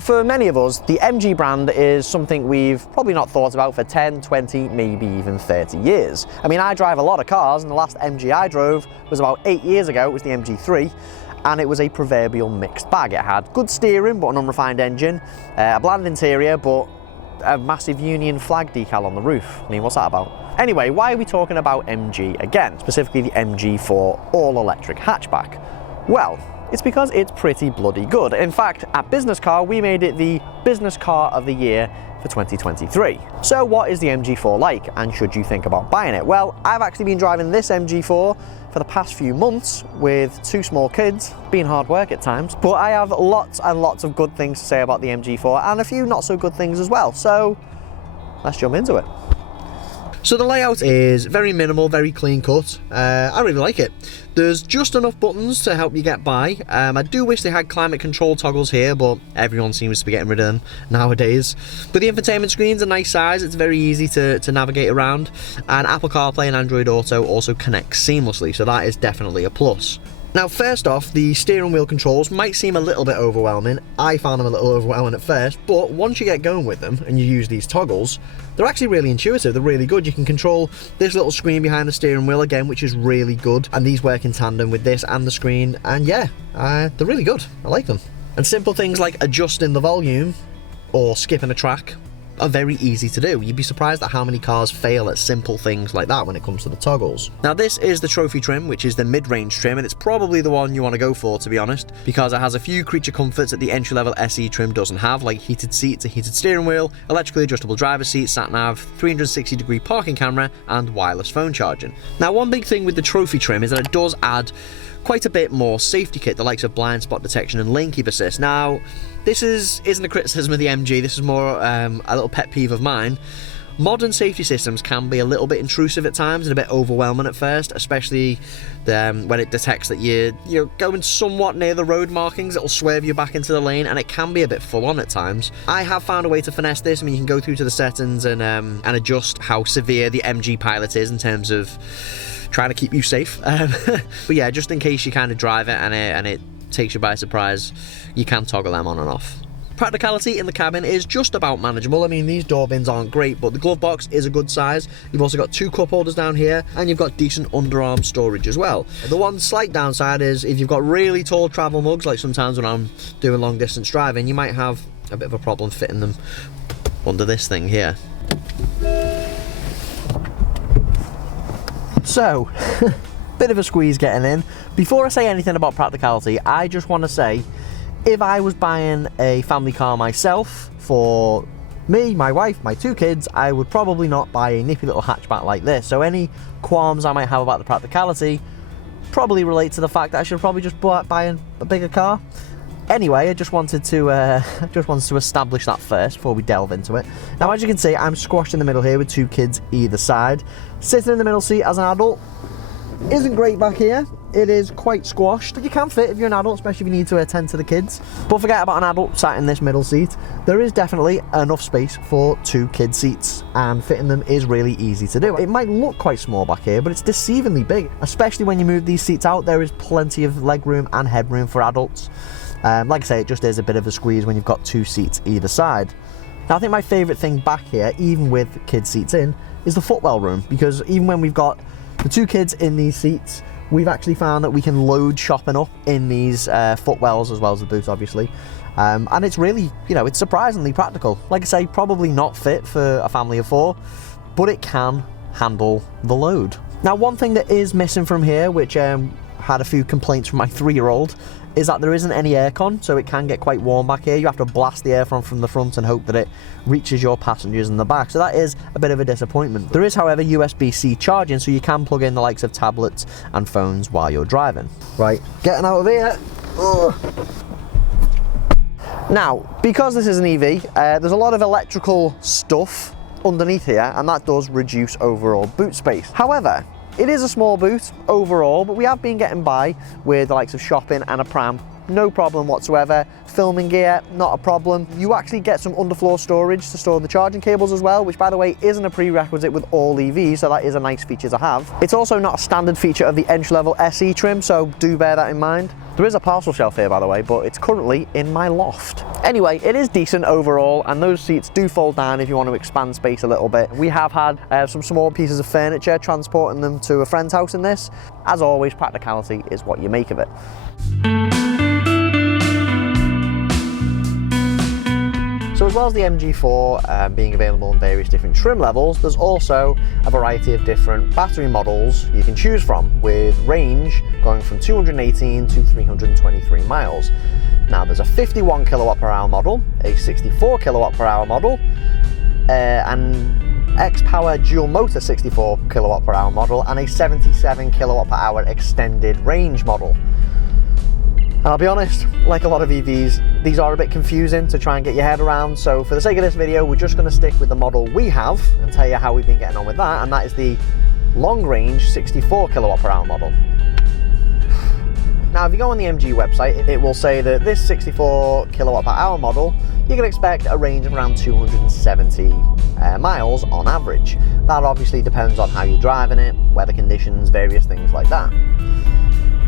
for many of us, the MG brand is something we've probably not thought about for 10, 20, maybe even 30 years. I mean, I drive a lot of cars, and the last MG I drove was about 8 years ago. It was the MG3, and it was a proverbial mixed bag. It had good steering, but an unrefined engine, a bland interior, but a massive Union flag decal on the roof. I mean, what's that about? Anyway, why are we talking about MG again? Specifically the MG4 all-electric hatchback? Well, it's because it's pretty bloody good. In fact, at Business Car, we made it the Business Car of the Year for 2023. So what is the MG4 like, and should you think about buying it? Well, I've actually been driving this MG4 for the past few months with 2 small kids, been hard work at times, but I have lots and lots of good things to say about the MG4 and a few not so good things as well. So let's jump into it. So the layout is very minimal, very clean cut. I really like it. There's just enough buttons to help you get by. I do wish they had climate control toggles here, but everyone seems to be getting rid of them nowadays. But the infotainment screen's a nice size. It's very easy to navigate around. And Apple CarPlay and Android Auto also connect seamlessly, so that is definitely a plus. Now, first off, the steering wheel controls might seem a little bit overwhelming. I found them a little overwhelming at first, but once you get going with them and you use these toggles, they're actually really intuitive. They're really good. You can control this little screen behind the steering wheel again, which is really good. And these work in tandem with this and the screen. And yeah, they're really good. I like them. And simple things like adjusting the volume or skipping a track are very easy to do. You'd be surprised at how many cars fail at simple things like that when it comes to the toggles. Now, this is the trophy trim, which is the mid-range trim, and it's probably the one you want to go for, to be honest, because it has a few creature comforts that the entry-level SE trim doesn't have, like heated seats, a heated steering wheel, electrically adjustable driver's seat, sat-nav, 360-degree parking camera, and wireless phone charging. Now, one big thing with the trophy trim is that it does add quite a bit more safety kit, the likes of blind spot detection and lane keep assist. Now, this isn't a criticism of the MG, this is more a little pet peeve of mine. Modern safety systems can be a little bit intrusive at times and a bit overwhelming at first, especially when it detects that you're going somewhat near the road markings. It'll swerve you back into the lane, and it can be a bit full on at times. I have found a way to finesse this. I mean, you can go through to the settings and adjust how severe the MG Pilot is in terms of trying to keep you safe. But yeah, just in case you kind of drive it and it takes you by surprise, you can toggle them on and off. Practicality in the cabin is just about manageable. I mean, these door bins aren't great, but the glove box is a good size. You've also got 2 cup holders down here, and you've got decent underarm storage as well. The one slight downside is if you've got really tall travel mugs, like sometimes when I'm doing long distance driving, you might have a bit of a problem fitting them under this thing here. So, bit of a squeeze getting in. Before I say anything about practicality, I just want to say, if I was buying a family car myself for me, my wife, my 2 kids, I would probably not buy a nippy little hatchback like this. So any qualms I might have about the practicality probably relate to the fact that I should probably just buy a bigger car. Anyway, I just wanted to establish that first before we delve into it. Now, as you can see, I'm squashed in the middle here with 2 kids either side. Sitting in the middle seat as an adult isn't great back here. It is quite squashed. You can fit if you're an adult, especially if you need to attend to the kids. But forget about an adult sat in this middle seat. There is definitely enough space for 2 kid seats, and fitting them is really easy to do. It might look quite small back here, but it's deceivingly big, especially when you move these seats out. There is plenty of leg room and headroom for adults. Like I say, it just is a bit of a squeeze when you've got 2 seats either side. Now, I think my favourite thing back here, even with kid seats in, is the footwell room, because even when we've got the 2 kids in these seats, we've actually found that we can load shopping up in these footwells as well as the boot, obviously. And it's really, it's surprisingly practical. Like I say, probably not fit for a family of 4, but it can handle the load. Now, one thing that is missing from here, which had a few complaints from my 3-year-old, is that there isn't any aircon, so it can get quite warm back here. You have to blast the air from the front and hope that it reaches your passengers in the back, so that is a bit of a disappointment. There is, however, USB-C charging, so you can plug in the likes of tablets and phones while you're driving. Right, getting out of here. Ugh. Now, because this is an EV, there's a lot of electrical stuff underneath here, and that does reduce overall boot space. However, it is a small boot overall, but we have been getting by with the likes of shopping and a pram no problem whatsoever. Filming gear, not a problem. You actually get some underfloor storage to store the charging cables as well, which by the way isn't a prerequisite with all EVs, so that is a nice feature to have. It's also not a standard feature of the entry-level SE trim, so do bear that in mind. There is a parcel shelf here, by the way, but it's currently in my loft. Anyway, it is decent overall, and those seats do fold down if you want to expand space a little bit. We have had some small pieces of furniture, transporting them to a friend's house in this. As always, practicality is what you make of it. So as well as the MG4 being available in various different trim levels, there's also a variety of different battery models you can choose from, with range going from 218 to 323 miles. Now there's a 51 kilowatt per hour model, a 64 kilowatt per hour model, an X-Power dual motor 64 kilowatt per hour model, and a 77 kilowatt per hour extended range model. And I'll be honest, like a lot of EVs, these are a bit confusing to try and get your head around. So for the sake of this video, we're just going to stick with the model we have and tell you how we've been getting on with that. And that is the long range 64 kilowatt per hour model. Now, if you go on the MG website, it will say that this 64 kilowatt per hour model, you can expect a range of around 270 miles on average. That obviously depends on how you're driving it, weather conditions, various things like that.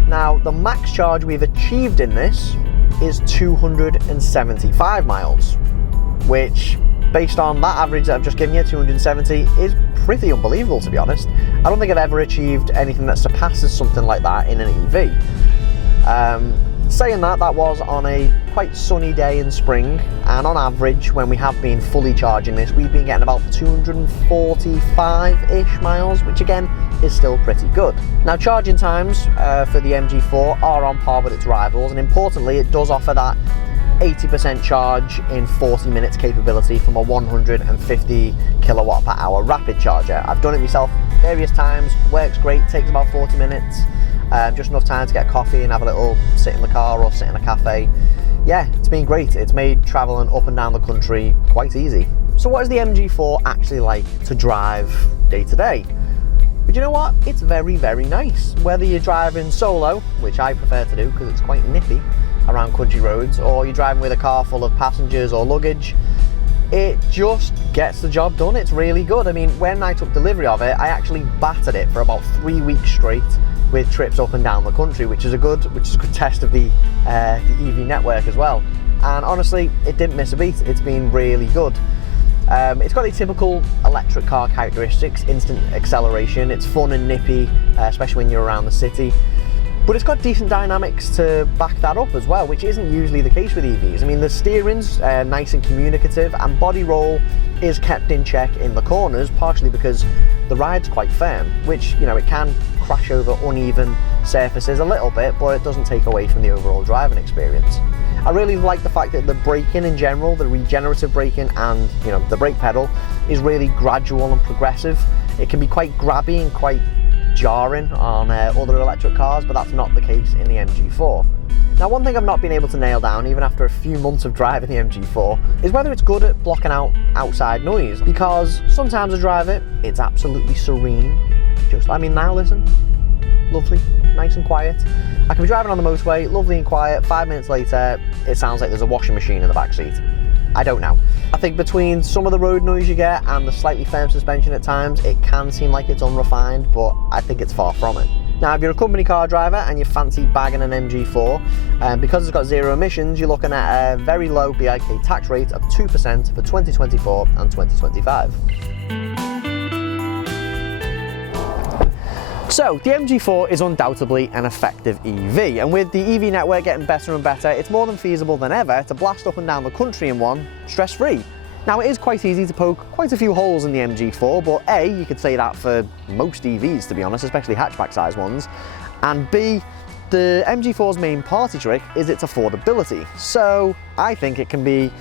Now, the max charge we've achieved in this is 275 miles, which, based on that average that I've just given you, 270, is pretty unbelievable, to be honest. I don't think I've ever achieved anything that surpasses something like that in an EV. Saying that, that was on a quite sunny day in spring, and on average, when we have been fully charging this, we've been getting about 245-ish miles, which again is still pretty good. Now, charging times for the MG4 are on par with its rivals, and importantly, it does offer that 80% charge in 40 minutes capability from a 150 kilowatt per hour rapid charger. I've done it myself various times, works great, takes about 40 minutes. Just enough time to get a coffee and have a little sit in the car or sit in a cafe. Yeah, it's been great. It's made traveling up and down the country quite easy. So what is the MG4 actually like to drive day to day? But you know what? It's very, very nice. Whether you're driving solo, which I prefer to do because it's quite nippy around country roads, or you're driving with a car full of passengers or luggage, it just gets the job done. It's really good. I mean, when I took delivery of it, I actually battered it for about 3 weeks straight, with trips up and down the country, which is a good test of the EV network as well. And honestly, it didn't miss a beat. It's been really good. It's got the typical electric car characteristics: instant acceleration. It's fun and nippy, especially when you're around the city. But it's got decent dynamics to back that up as well, which isn't usually the case with EVs. I mean, the steering's nice and communicative, and body roll is kept in check in the corners, partially because the ride's quite firm, which, you know, it can crash over uneven surfaces a little bit, but it doesn't take away from the overall driving experience. I really like the fact that the braking in general, the regenerative braking and, you know, the brake pedal is really gradual and progressive. It can be quite grabby and quite jarring on other electric cars, but that's not the case in the MG4. Now, one thing I've not been able to nail down, even after a few months of driving the MG4, is whether it's good at blocking out outside noise, because sometimes I drive it, it's absolutely serene. I mean, now listen, lovely, nice and quiet. I can be driving on the motorway, lovely and quiet, 5 minutes later, it sounds like there's a washing machine in the back seat. I don't know. I think between some of the road noise you get and the slightly firm suspension at times, it can seem like it's unrefined, but I think it's far from it. Now, if you're a company car driver and you fancy bagging an MG4, because it's got zero emissions, you're looking at a very low BIK tax rate of 2% for 2024 and 2025. So, the MG4 is undoubtedly an effective EV, and with the EV network getting better and better, it's more than feasible than ever to blast up and down the country in one stress-free. Now, it is quite easy to poke quite a few holes in the MG4, but A, you could say that for most EVs, to be honest, especially hatchback-sized ones, and B, the MG4's main party trick is its affordability, so I think it can be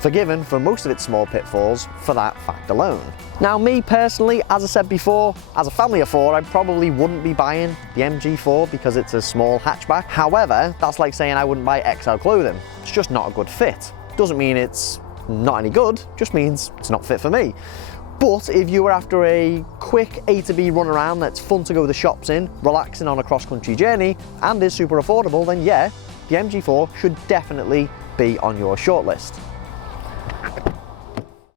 forgiven for most of its small pitfalls for that fact alone. Now, me personally, as I said before, as a family of four, I probably wouldn't be buying the MG4 because it's a small hatchback. However, that's like saying I wouldn't buy XL clothing. It's just not a good fit. Doesn't mean it's not any good, just means it's not fit for me. But if you were after a quick A to B run around that's fun to go to the shops in, relaxing on a cross-country journey, and is super affordable, then yeah, the MG4 should definitely be on your shortlist.